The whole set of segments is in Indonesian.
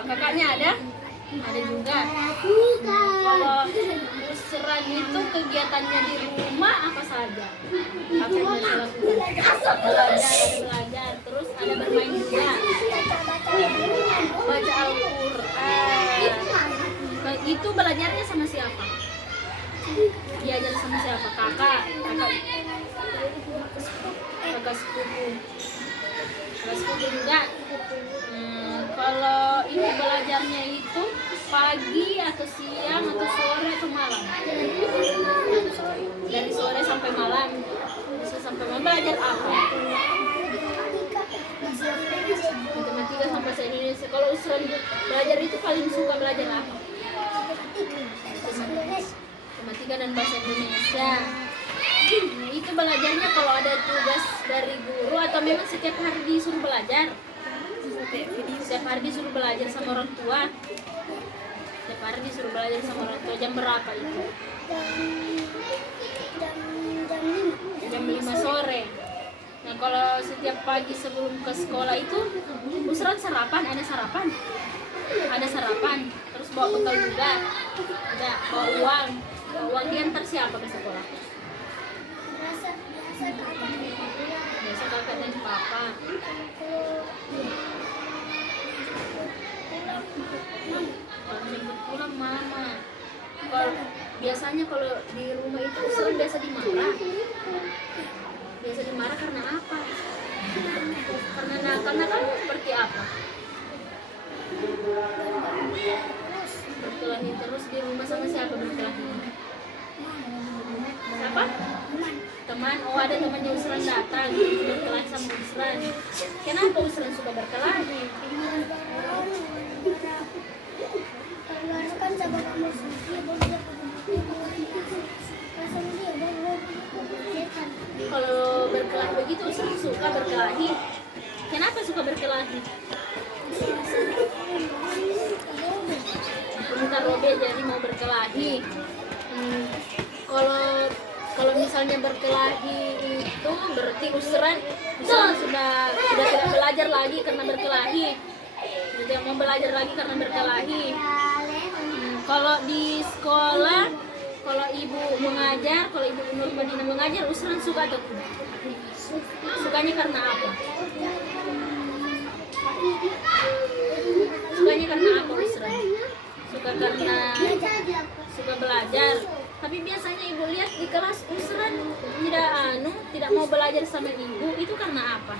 siapa? Kakaknya ada? Ada juga. Kalau Usran itu kegiatannya di rumah apa saja? Apa yang dia lakukan? Belajar, terus ada bermain juga. Baca Al-Quran. Itu belajarnya sama siapa? Diajar sama siapa? Kakak sepupu. Kakak sepupu juga. Kalau ini belajarnya itu pagi atau siang atau sore atau malam? Dari sore sampai malam. Bisa sampai malam belajar apa? Matematika sama bahasa Indonesia. Kalau Usran belajar itu paling suka belajar apa? Matematika dan bahasa Indonesia. Itu belajarnya kalau ada tugas dari guru atau memang setiap hari disuruh belajar? Setiap hari disuruh belajar sama orang tua. Setiap hari disuruh belajar sama orang tua. Jam berapa itu? Jam 5 sore. Nah, kalau setiap pagi sebelum ke sekolah itu Usran sarapan, ada sarapan? Ada sarapan. Terus bawa bekal juga. Ada bawa uang. Bawa uang diantar siapa ke sekolah? Biasa kakak dan papa. Jemput pulang mama. Kalau biasanya kalau di rumah itu Usran biasa dimarah. Biasa dimarah karena apa? Karena nakal seperti apa? Berkelahi terus di rumah sama siapa berkelahi? Siapa? Teman. Oh, ada temannya Usran datang berkelahi sama Usran. Kenapa Usran suka berkelahi? Kalau berkelahi begitu Usran suka berkelahi. Kenapa suka berkelahi? Minta Robe jadi mau berkelahi. Kalau misalnya berkelahi itu berarti Usran sudah tidak belajar lagi karena berkelahi. Tidak mau belajar lagi karena berkelahi. Kalau di sekolah, kalau ibu mengajar, kalau ibu Nur Madinah mengajar, Usran suka atau tidak? Sukanya karena apa? Sukanya karena apa Usran? Suka karena suka belajar. Tapi biasanya ibu lihat di kelas Usran tidak mau belajar sama ibu, itu karena apa?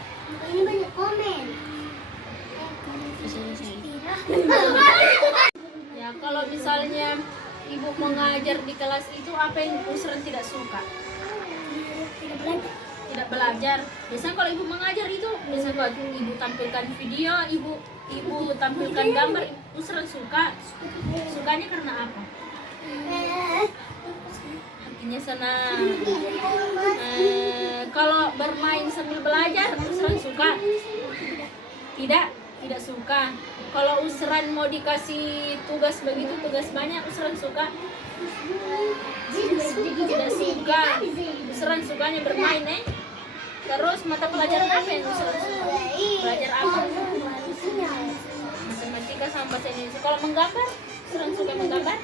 Ini banyak komen. Ya, kalau misalnya ibu mengajar di kelas itu apa yang Usran tidak suka? Tidak belajar. Biasanya kalau ibu mengajar itu biasanya kalau ibu tampilkan video, ibu tampilkan gambar, Usran suka. Sukanya karena apa? Hatinya senang. Kalau bermain sambil belajar Usran suka? Tidak suka. Kalau Usran mau dikasih tugas begitu, tugas banyak, Usran suka? Tidak suka. Usran sukanya bermain, Terus mata pelajaran apa yang Usran suka? Belajar apa? Matematika sama bahasa Indonesia. Kalau menggambar, Usran suka menggambar?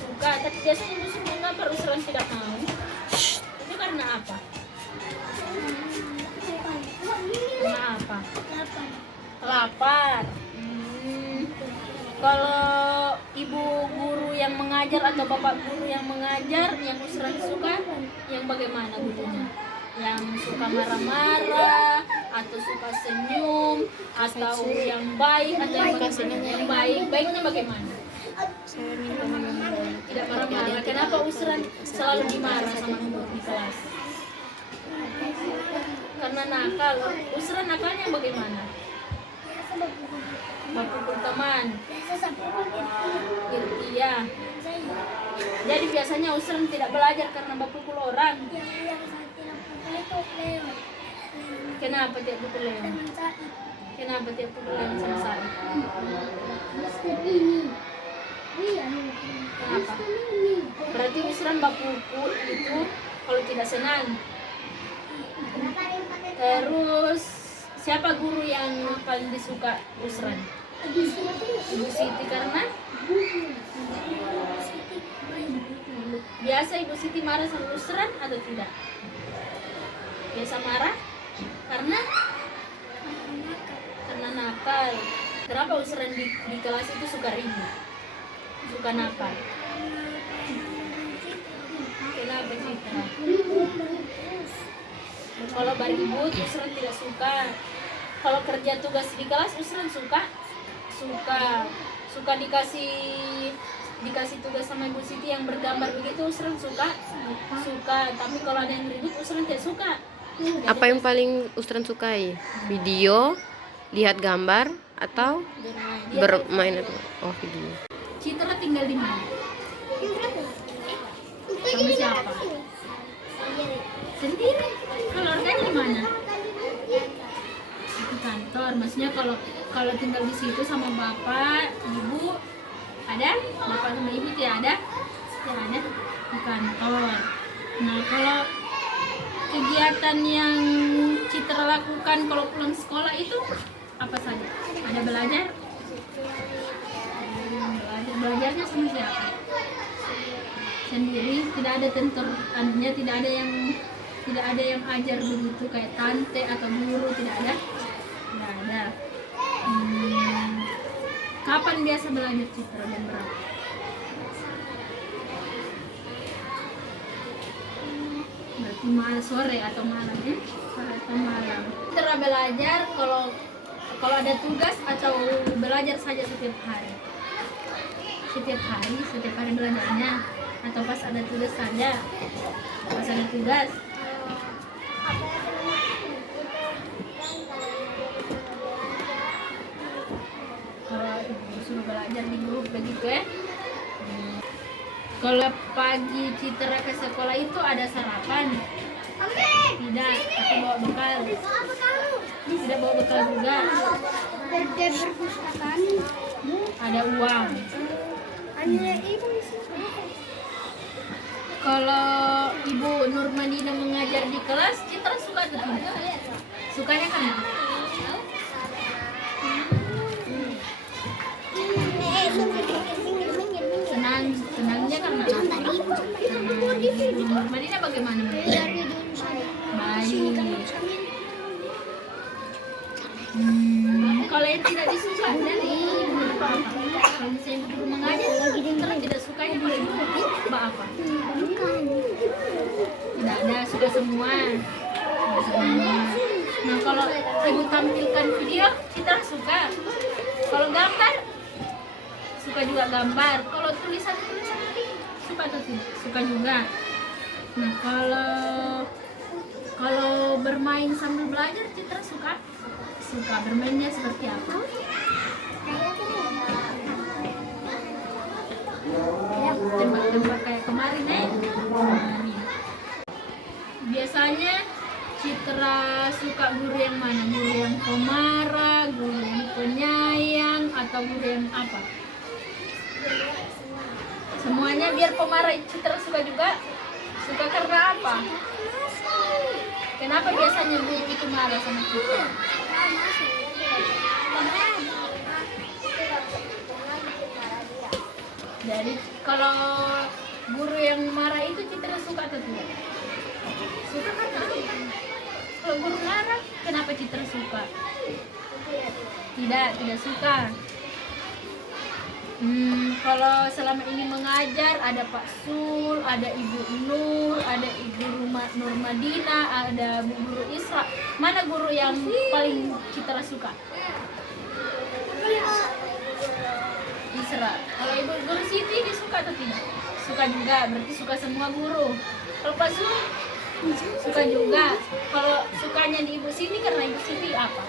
Suka, tapi biasanya musuh menggambar Usran tidak mau. Itu karena apa? Karena apa? Lapar. Kalau ibu guru yang mengajar atau bapak guru yang mengajar, yang Usran suka, yang bagaimana gurunya? Yang suka marah-marah, atau suka senyum, atau yang baik, atau yang bagaimana? Yang baik, baiknya bagaimana? Tidak marah-marah. Kenapa Usran selalu dimarah sama guru di kelas? Karena nakal. Usran nakalnya bagaimana? Mapukul teman. Iya. Jadi biasanya Usran tidak belajar karena mapukul orang. Kenapa tidak pukul Leo? Kenapa tidak pukul Leo sama Said? Kenapa? Berarti Usran bapukul itu kalau tidak senang. Terus siapa guru yang paling disuka Usran? Ibu Siti karena biasa Ibu Siti marah sama Usran atau tidak? Biasa marah karena nakal. Kenapa Usran di kelas itu suka ribut? Suka nakal? Kenapa Citra? Kalau beribut Usran tidak suka. Kalau kerja tugas di kelas Usran suka dikasih tugas sama Ibu Siti yang bergambar begitu Usran suka. Tapi kalau ada yang ribut Usran tidak suka. Apa yang paling Usran sukai? Video, lihat gambar, atau bermain? Oh, video. Citra tinggal di mana? Sama siapa? Sendiri. Keluarganya di mana? Di kantor. Maksudnya kalau tinggal di situ sama bapak, ibu, ada? Bapak sama ibu tidak ada? Tidak ada di kantor. Nah, kalau kegiatan yang Citra lakukan kalau pulang sekolah itu apa saja? Ada belajar? Belajarnya sama siapa? Sendiri, tidak ada tentuannya, tidak ada yang ajar begitu kayak tante atau guru, tidak ada. Kapan biasa belajar Citra dan berapa? Berarti sore atau malam ya? Sore atau malam. Citra belajar kalau ada tugas atau belajar saja setiap hari? Setiap hari belajarnya atau pas ada tugas saja? Pas ada tugas. Kalau suruh belajar di grup begitu ya. Kalau pagi Citra ke sekolah itu ada sarapan? Tidak, tapi bawa bekal. Tidak bawa bekal juga. Ada uang. Kalau Ibu Nurmadina mengajar di kelas, Citra suka atau tidak? Sukanya kenapa? Senangnya karena Ibu Nurmadina bagaimana? Baik. Kalau yang tidak disukai dari apa? Kalau misalnya guru mengajar, Citra tidak sukanya boleh apa? Tidak ada, suka semua. Nah, kalau Ibu tampilkan video, Citra suka. Kalau gambar, suka juga gambar. Kalau tulisan suka atau tidak? Suka juga. Nah, kalau bermain sambil belajar, Citra suka. Bermainnya seperti apa? Tembak-tembak kayak kemarin Biasanya Citra suka guru yang mana? Guru yang pemarah, guru yang penyayang, atau guru yang apa? Semuanya biar pemarah Citra suka juga. Suka karena apa? Kenapa biasanya guru itu marah sama Citra? Jadi kalau guru yang marah itu Citra suka atau tidak? Suka karena apa? Kalau guru marah, kenapa Citra suka? Tidak suka. Kalau selama ini mengajar ada Pak Sul, ada Ibu Nur, ada Ibu Nurmadina, ada Bu Guru Isra. Mana guru yang paling Citra suka? Isra. Kalau Ibu Guru Siti disuka atau tidak? Suka juga, berarti suka semua guru. Kalau Pak Sul suka juga. Kalau sukanya di Ibu Siti karena Ibu Siti apa?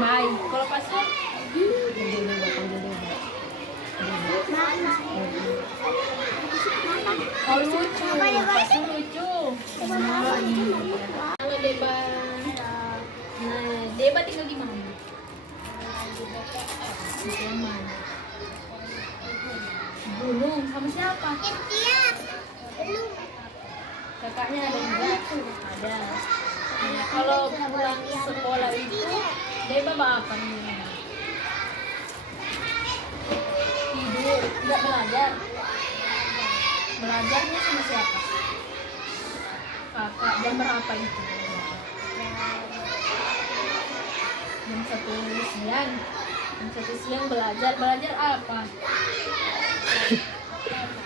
Baik. Kalau Pak Sul oh lucu, pasti lucu. Halo Deba. Nah, Deba tinggal di mana? Di mana? Gunung sama siapa? Kakaknya ada juga? Ada. Nah, kalau pulang sekolah itu Deba bawa apa nih? Tidak belajar. Belajarnya sama siapa? Kakak. Jam berapa itu? Jam 1 siang. Jam 1 siang belajar. Belajar apa?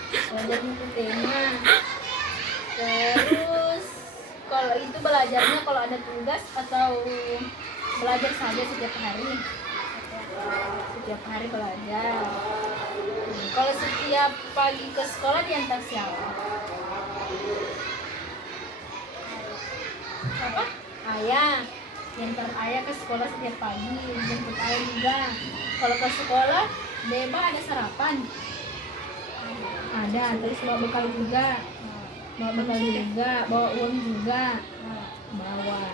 Belajar buku tema. Terus kalau itu belajarnya kalau ada tugas atau belajar saja setiap hari? Setiap hari belajar. Kalau setiap pagi ke sekolah diantar siapa? Apa? Ayah. Diantar ayah ke sekolah setiap pagi. Jemput ayah juga. Kalau ke sekolah, Deba ada sarapan? Ada. Terus bawa bekal juga. Bawa bekal juga. Bawa uang juga. Bawa.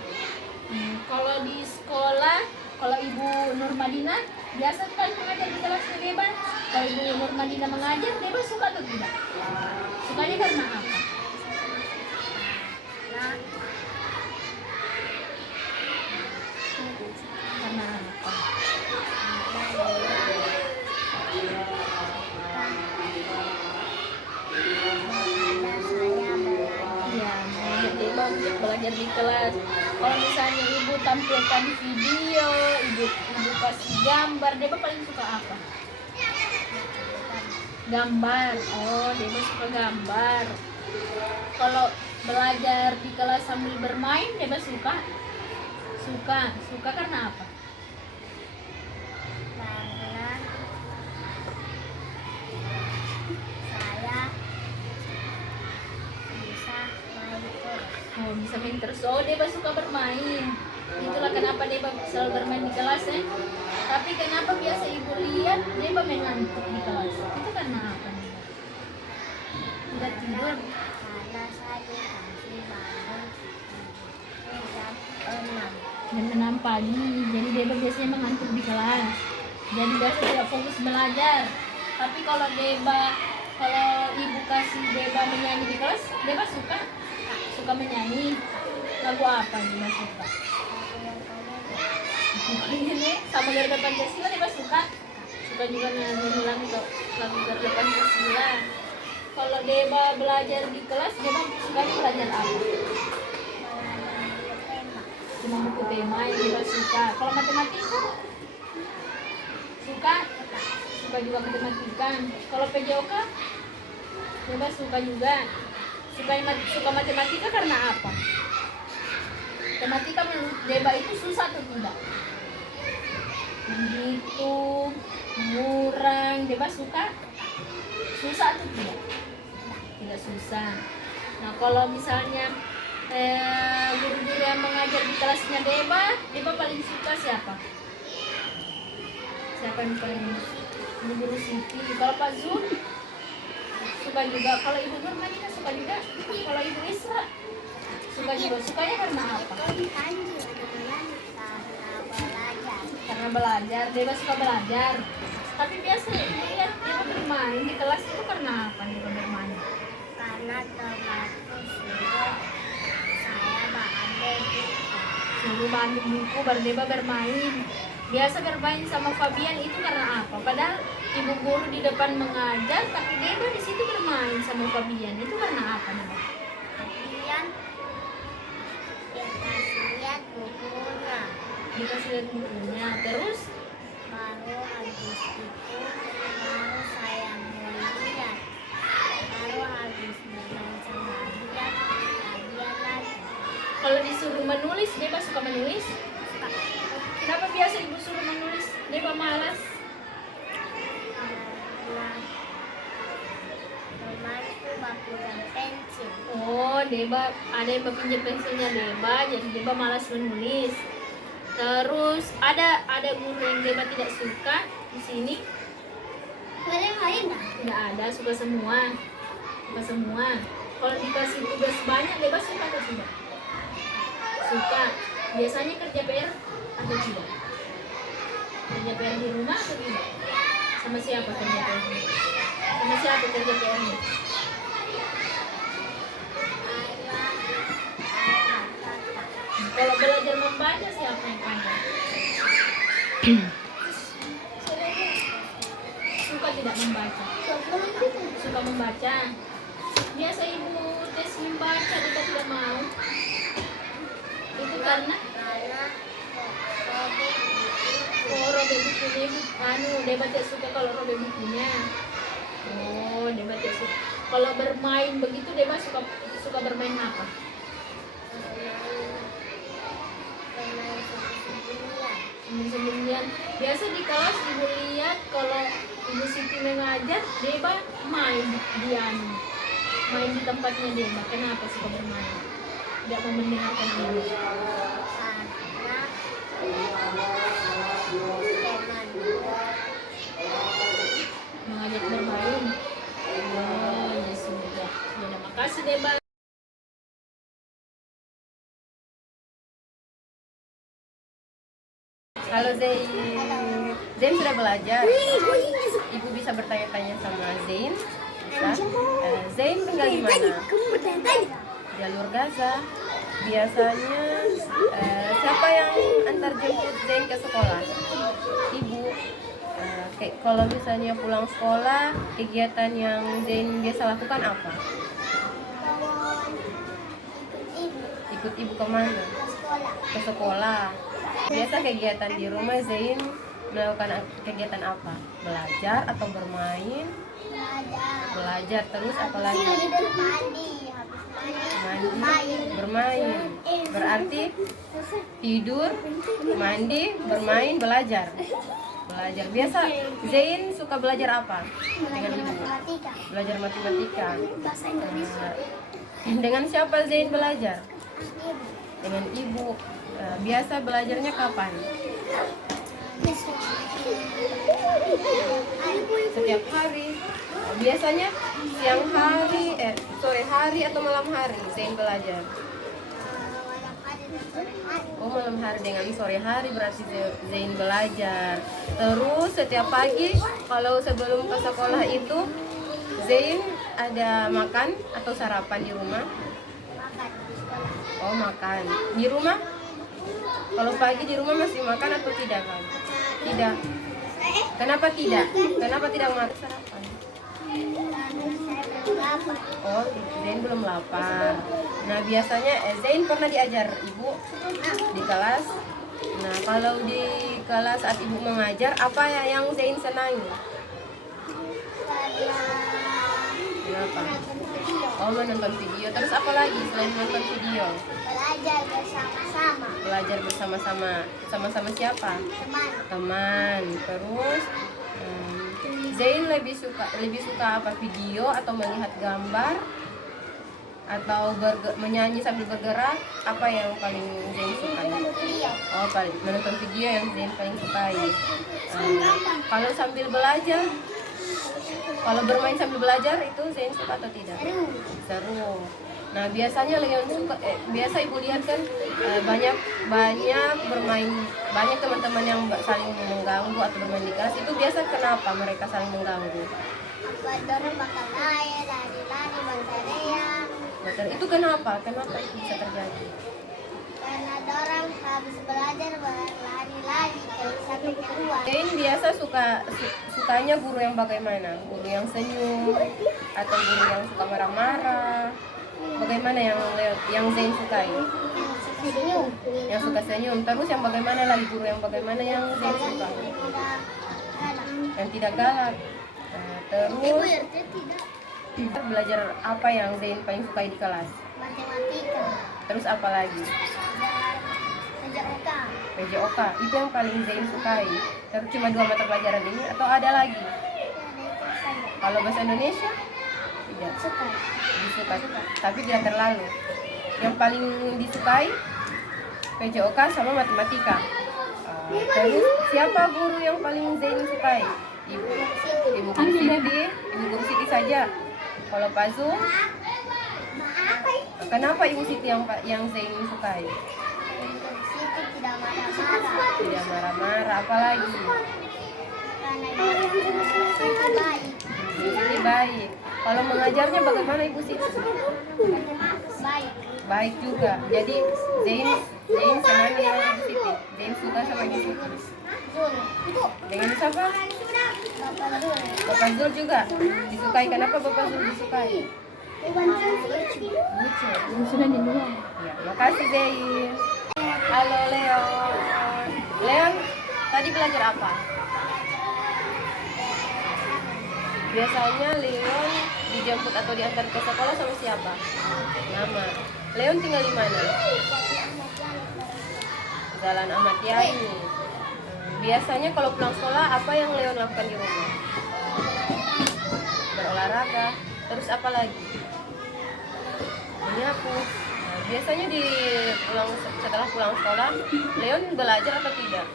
Kalau di sekolah, kalau Ibu Nurmadina biasa sekali mengajar di kelasnya Deba. Kalau Ibu Nurmadina mengajar, Deba suka atau tidak? Sukanya karena apa? Karena apa? Iya, mengajak Deba untuk belajar di kelas. Kalau misalnya Ibu tampilkan video, Ibu kasih gambar, Deba paling suka apa? Gambar. Oh, Deba suka gambar. Kalau belajar di kelas sambil bermain, Deba suka? Suka karena apa? Karena saya bisa main terus. Oh, bisa main terus. Oh, Deba suka bermain. Itulah kenapa Deba selalu bermain di kelas ya. Tapi kenapa biasa Ibu lihat Deba main ngantuk di kelas? Itu karena apa nih? Tidak tidur. Karena saya dikasih bangun jam 6. Jam 6 pagi. Jadi Deba biasanya mengantuk di kelas. Jadi biasa tidak fokus belajar. Tapi kalau Ibu kasih Deba menyanyi di kelas, Deba suka menyanyi. Lagu apa yang Deba suka? Ini sama Garuda Pancasila Deba suka juga nyanyi lagu Garuda Pancasila. Kalau Deba belajar di kelas, Deba sukanya belajar apa? Cuma buku tema yang Deba suka. Kalau matematika? Suka juga matematika. Kalau PJOK? Deba suka juga. Suka matematika karena apa? Matematika menurut Deba itu susah atau tidak? Menghitung, mengurang, Deba suka? Susah atau tidak? Tidak susah. Nah, kalau misalnya guru-guru yang mengajar di kelasnya Deba paling suka siapa? Siapa yang paling guru Siti? Kalau Pak Zul suka juga. Kalau Ibu Nurmadina suka juga. Kalau Ibu Isra suka juga. Sukanya karena apa? Karena belajar. Deba suka belajar. Tapi biasa lihat Deba bermain di kelas itu karena apa Deba bermain? Karena temanku suruh saya ambil buku. Suruh ambil buku baru Deba bermain. Biasa bermain sama Fabian itu karena apa? Padahal ibu guru di depan mengajar, tapi Deba di situ bermain sama Fabian. Itu karena apa Deba? Kemudian dikasih lihat bukunya. Dikasih lihat bukunya. Terus Baru habis itu baru saya melihat. Baru habis bermain sama dia lagi. kalau disuruh menulis, Deba suka menulis? Kenapa biasa ibu suruh menulis? Deba malas. Karena temanku baku dan pensil. Oh, Deba ada yang pinjam pensilnya Deba, jadi Deba malas menulis. Terus ada guru yang Deba tidak suka di sini? Boleh yang lain nggak? Tidak ada, suka semua. Suka semua. Kalau dikasih tugas banyak, Deba suka atau tidak? Suka. Biasanya kerja PR atau tidak? Kerja PR di rumah atau tidak? Sama siapa kerja PR? Sama siapa kerja PR-nya? Kalau belajar membaca siapa yang pandai? Suka tidak membaca? membaca. Biasa ibu tes membaca kita tidak mau. Itu karena robek bukunya ibu, Deba tidak suka kalau robek bukunya. Deba tidak suka. Kalau bermain begitu Deba suka bermain apa? Sembunyian. Biasa di kelas ibu lihat kalau ibu Siti mengajar, Deba main main di tempatnya Deba. Kenapa suka bermain? Tidak mau mendengarkan ibu. Mengajak bermain. Ya sudah. Ya, makasih Deba. Halo Zain. Zain sudah belajar. Ibu bisa bertanya-tanya sama Zain. Bisa. Zain tinggal di mana? Jalur Gaza. Biasanya siapa yang antar jemput Zain ke sekolah? Ibu. Kalau misalnya pulang sekolah, kegiatan yang Zain biasa lakukan apa? Ikut ibu kemana? Ke sekolah. Biasa kegiatan di rumah Zain melakukan kegiatan apa? Belajar atau bermain? Belajar. Terus apa lagi? Mandi, bermain. Berarti tidur, mandi, bermain, belajar. Belajar. Biasa Zain suka belajar apa? Dengan ibu. Belajar matematika. Dengan siapa Zain belajar? Dengan ibu. Biasa belajarnya kapan? Setiap hari. Biasanya siang hari, sore hari atau malam hari Zain belajar? Malam hari dengan sore hari berarti Zain belajar. Terus setiap pagi kalau sebelum ke sekolah itu Zain ada makan atau sarapan di rumah? Makan. Di rumah? Kalau pagi di rumah masih makan atau tidak kan? Tidak. Kenapa tidak? Kenapa tidak makan sarapan? Zain belum lapar. Nah, biasanya Zain pernah diajar ibu di kelas. Nah, kalau di kelas saat ibu mengajar, apa yang Zain senangi? Kenapa? Menonton video. Terus apa lagi selain menonton video? Belajar bersama-sama. Belajar bersama-sama. Sama-sama siapa? Teman. Terus Zain lebih suka apa? Video atau melihat gambar atau menyanyi sambil bergerak? Apa yang paling Zain sukai? Paling menonton video yang Zain paling sukai. Kalau sambil belajar, kalau bermain sambil belajar itu Zain suka atau tidak? Seru. Nah, biasanya yang suka biasa ibu lihat kan banyak bermain, banyak teman-teman yang saling mengganggu atau bermain di kelas. Itu biasa kenapa mereka saling mengganggu? Dorong bakal lari-lari berteriak. Itu kenapa itu bisa terjadi? Karena dorong habis belajar berlari-lari sampai keluar. Zain biasa sukanya guru yang bagaimana? Guru yang senyum atau guru yang suka marah-marah? Bagaimana yang Zain sukai? Senyum. Yang suka senyum. Terus yang bagaimana lagi guru yang bagaimana yang Zain suka? Yang tidak galak. Terus belajar apa yang Zain paling sukai di kelas? Matematika. Terus apa lagi? PJOK. Itu yang paling Zain sukai. Terus cuma 2 mata pelajaran ini atau ada lagi? Kalau bahasa Indonesia? Tidak. Disukai, tapi tidak terlalu. Yang paling disukai PJOK sama matematika. Terus siapa guru yang paling Zain sukai? Ibu Guru Siti saja. Kalau Pak Zul, kenapa Ibu Siti yang Zain sukai? Siti tidak marah-marah. Tidak marah-marah, apalagi? Karena Ibu Siti baik. Kalau mengajarnya bagaimana Ibu Siti? baik. Baik juga. Jadi Zain senang dengan Ibu Siti. Zain suka sama Ibu Siti. Dengan siapa? Bapak Zul. Bapak Zul juga disukai. Kenapa Bapak Zul disukai? Lucu. Lucu. Sudah di luar. Ya, makasih Zain. Halo Leon. Leon, tadi belajar apa? Biasanya Leon dijemput atau diantar ke sekolah sama siapa? Nama. Leon tinggal di mana? Jalan Ahmad Yani. Biasanya kalau pulang sekolah apa yang Leon lakukan di rumah? Berolahraga. Terus apa lagi? Menyapu. Nah, biasanya setelah pulang sekolah, Leon belajar atau tidak?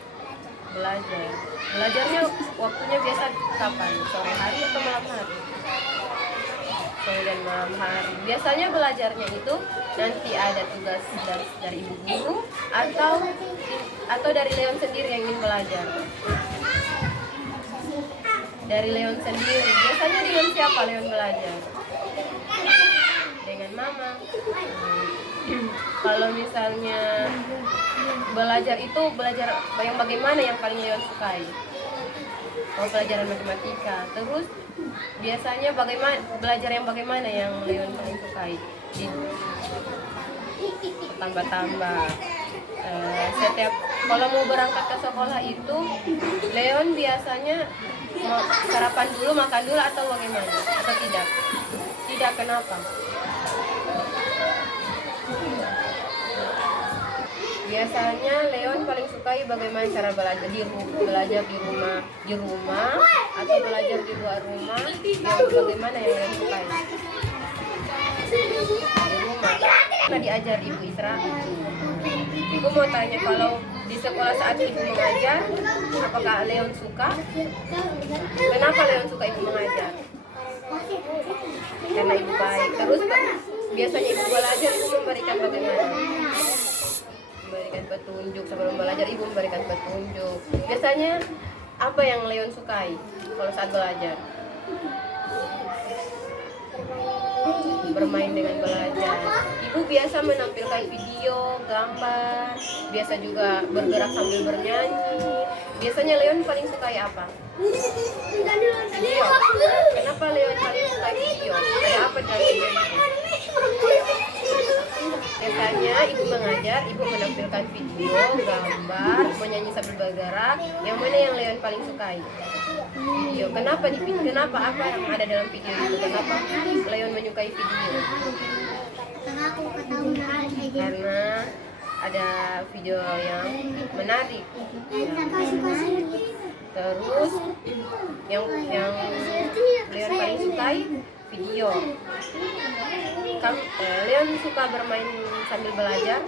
Belajar. Belajarnya waktunya biasa kapan? Sore hari atau malam hari? Sore dan malam hari. Biasanya belajarnya itu nanti ada tugas dari ibu guru atau dari Leon sendiri yang ingin belajar. Dari Leon sendiri. Biasanya dengan siapa Leon belajar? Dengan mama. Kalau misalnya belajar itu belajar yang bagaimana yang paling Leon sukai? Oh, pelajaran matematika. Terus biasanya bagaimana belajar yang bagaimana yang Leon paling sukai? Tambah-tambah. Setiap kalau mau berangkat ke sekolah itu Leon biasanya mau sarapan dulu, makan dulu atau bagaimana? Atau tidak? Tidak, kenapa? Biasanya Leon paling sukai bagaimana cara belajar di rumah atau belajar di luar rumah, yang bagaimana yang Leon sukai? Di rumah. Karena diajar Ibu Isra. Ibu mau tanya, kalau di sekolah saat Ibu mengajar, apakah Leon suka? Kenapa Leon suka Ibu mengajar? Karena Ibu baik. Terus biasanya Ibu belajar, Ibu memberikan bagaimana? Memberikan petunjuk. Sebelum belajar Ibu memberikan petunjuk. Biasanya apa yang Leon sukai kalau saat belajar? Bermain dengan belajar. Ibu biasa menampilkan video, gambar, biasa juga bergerak sambil bernyanyi. Biasanya Leon paling sukai apa? Video. Kenapa Leon paling sukai video? Kayak apa dari video? Biasanya Ibu mengajar, Ibu menampilkan video, gambar, menyanyi sambil bergerak. Yang mana yang Leon paling sukai? Video. Kenapa apa yang ada dalam video itu? Kenapa Leon menyukai video? Karena ada video yang menarik. Terus yang Leon paling sukai video. Leon suka bermain sambil belajar.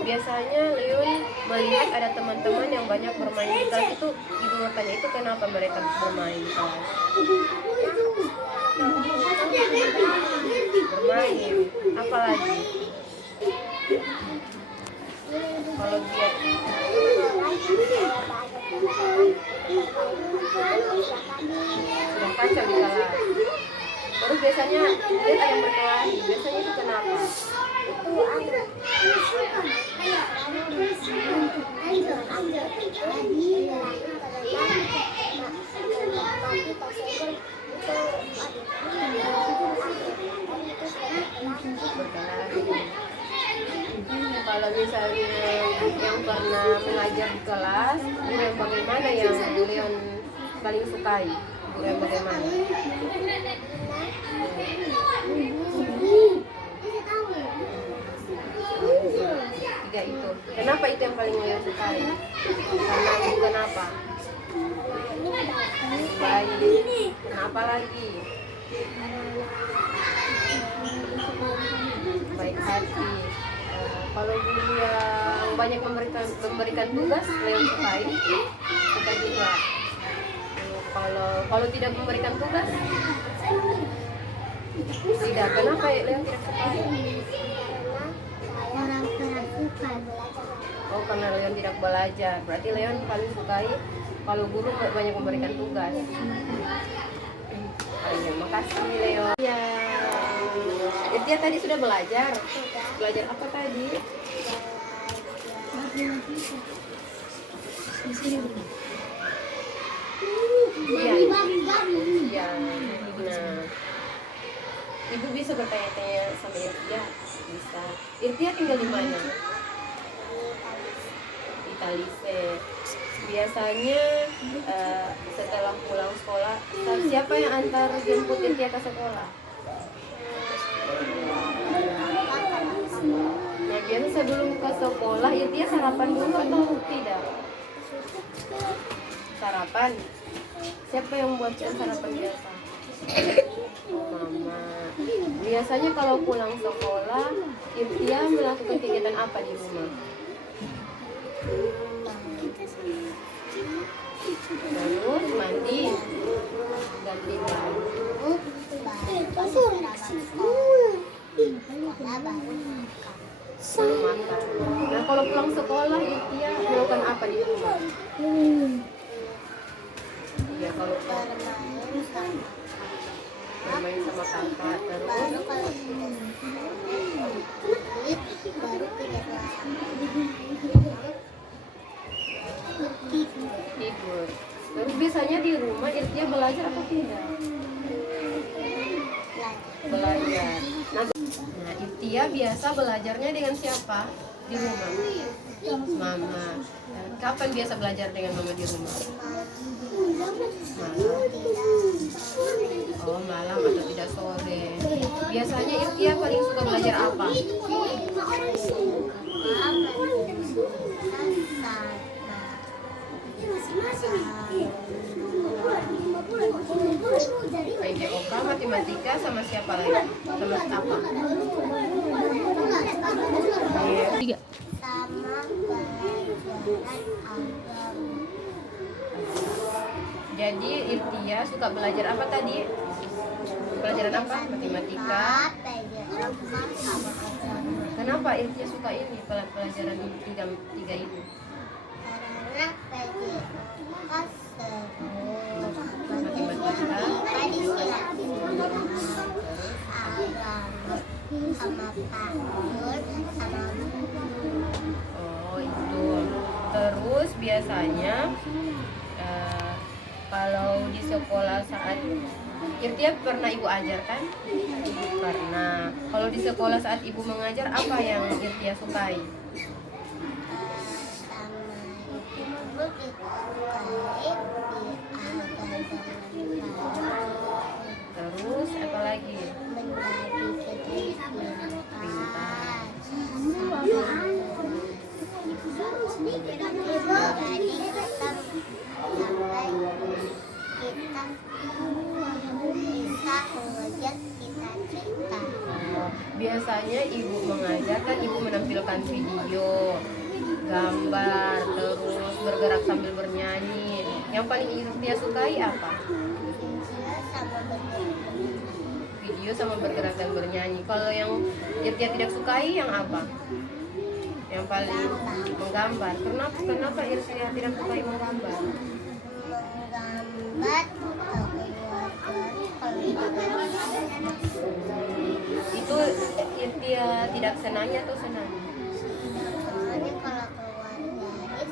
Biasanya Leon melihat ada teman-teman yang banyak bermain di kelas itu. Ibu bertanya, itu kenapa mereka bermain di kelas? Bermain. Apalagi? Kalau dia sudah kacau di kelas. Terus biasanya dia ada yang berkelahi. Biasanya itu kenapa? Kalau misalnya yang pernah mengajar di kelas, guru yang bagaimana yang Leon paling sukai? Guru yang bagaimana? Tiga itu. Kenapa itu yang paling Leon sukai? Karena kenapa? Baik. Kenapa lagi? Baik hati. Kalau guru yang banyak memberikan tugas, Leon sukai. Suka juga. Kalau tidak memberikan tugas, tidak. Kenapa Leon tidak suka? Orang kerasukan. Oh, karena Leon tidak belajar. Berarti Leon paling sukai kalau guru banyak memberikan tugas. Ayo, makasih Leon. Ya, dia tadi sudah belajar. Belajar apa tadi? Iya. Iya. Nah, ibu bisa bertanya-tanya sama Irtia. Bisa. Irtia tinggal di mana? Di Talise. Biasanya setelah pulang sekolah, siapa yang antar jemput Irtia ke sekolah? Nah, biasa sebelum ke sekolah Irtia sarapan dulu atau tidak? Sarapan. Siapa yang buatkan sarapan biasa? Mama. Biasanya kalau pulang sekolah, Irtia melakukan kegiatan apa di rumah? Terus mandi, ganti baju, baru makan. Nah, kalau pulang sekolah Irtia melakukan apa di rumah? Ya, kalau bermain sama kakak, terus tidur. Terus biasanya di rumah Irtia belajar atau tidak? Belajar. Nah, Irtia biasa belajarnya dengan siapa di rumah? Mama. Dan kapan biasa belajar dengan mama di rumah? Malam. Oh, malam atau tidak sore. Biasanya Irtia paling suka belajar apa? PJOK, matematika, sama siapa lagi? Sama apa? Tiga. Sama pelajaran agama. Jadi Irtia suka belajar apa tadi? Pelajaran apa? Matematika. Kenapa Irtia suka ini pelajaran tiga ini? Karena PJOK Matematika, sama PAUD sama oh itu. Terus biasanya kalau di sekolah saat Irtia pernah ibu ajarkan? Pernah. Kalau di sekolah saat ibu mengajar, apa yang Irtia sukai? Terus apa lagi? Biasanya ibu mengajarkan, ibu menampilkan video, gambar, terus bergerak sambil bernyanyi. Yang paling Irtia sukai apa? Video sama bergerak dan bernyanyi. Kalau yang Irtia tidak sukai yang apa? Yang paling menggambar. Kenapa Irtia tidak sukai menggambar? Itu Irtia tidak senangnya atau senang? Soalnya kalau keluar jahit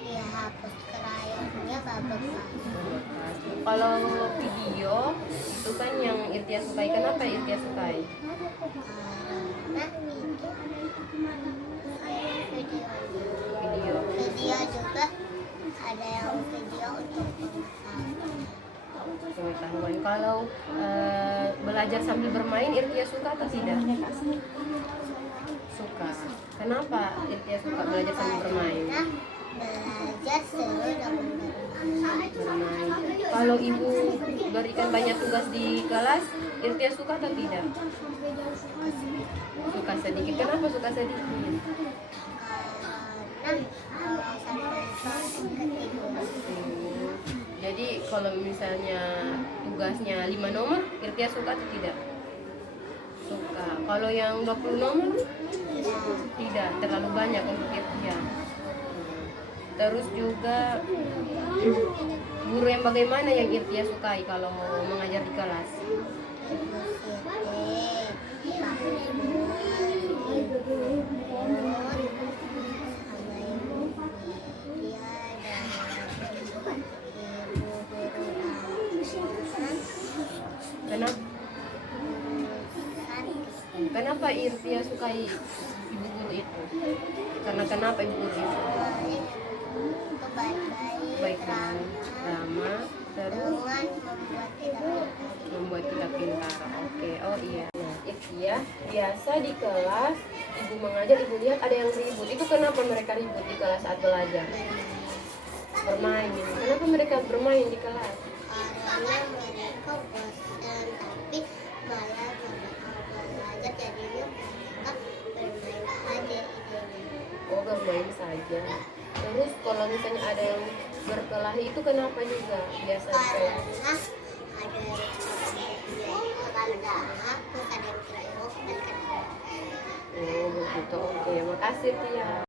dia hapus krayonnya babak. Kalau video itu kan yang Irtia sukai. Kenapa Irtia sukai? Karena Video. video juga ada yang video untuk Pengetahuan. Kalau belajar sambil bermain Irtia suka atau tidak? Suka. Kenapa Irtia suka belajar sambil bermain? belajar seru dan Bermain. Kalau ibu berikan banyak tugas di kelas, Irtia suka atau tidak? Suka sedikit. Kenapa suka sedikit? Jadi kalau misalnya tugasnya 5 nomor, Irtia suka atau tidak? Suka. Kalau yang 20 nomor? Tidak, terlalu banyak untuk Irtia. Terus juga guru yang bagaimana yang Irtia sukai kalau mengajar di kelas? kenapa Irtia sukai ibu guru itu? Karena kenapa ibu guru itu? Itu baik-baik, Baik ramah, terus membuat kita pintar. oke, oh iya. Nah, Irtia biasa di kelas ibu mengajar, ibu lihat ada yang ribut. Itu kenapa mereka ribut di kelas saat belajar? Bermain. Kenapa mereka bermain di kelas? Karena mereka bosan, tapi malah belajar jadinya mereka bermain aja idenya. Oh, bermain saja. Terus kalau misalnya ada yang berkelahi itu kenapa juga biasanya? Karena ada yang karena aku ada yang kira-kira Oh begitu, oke, makasih Tia.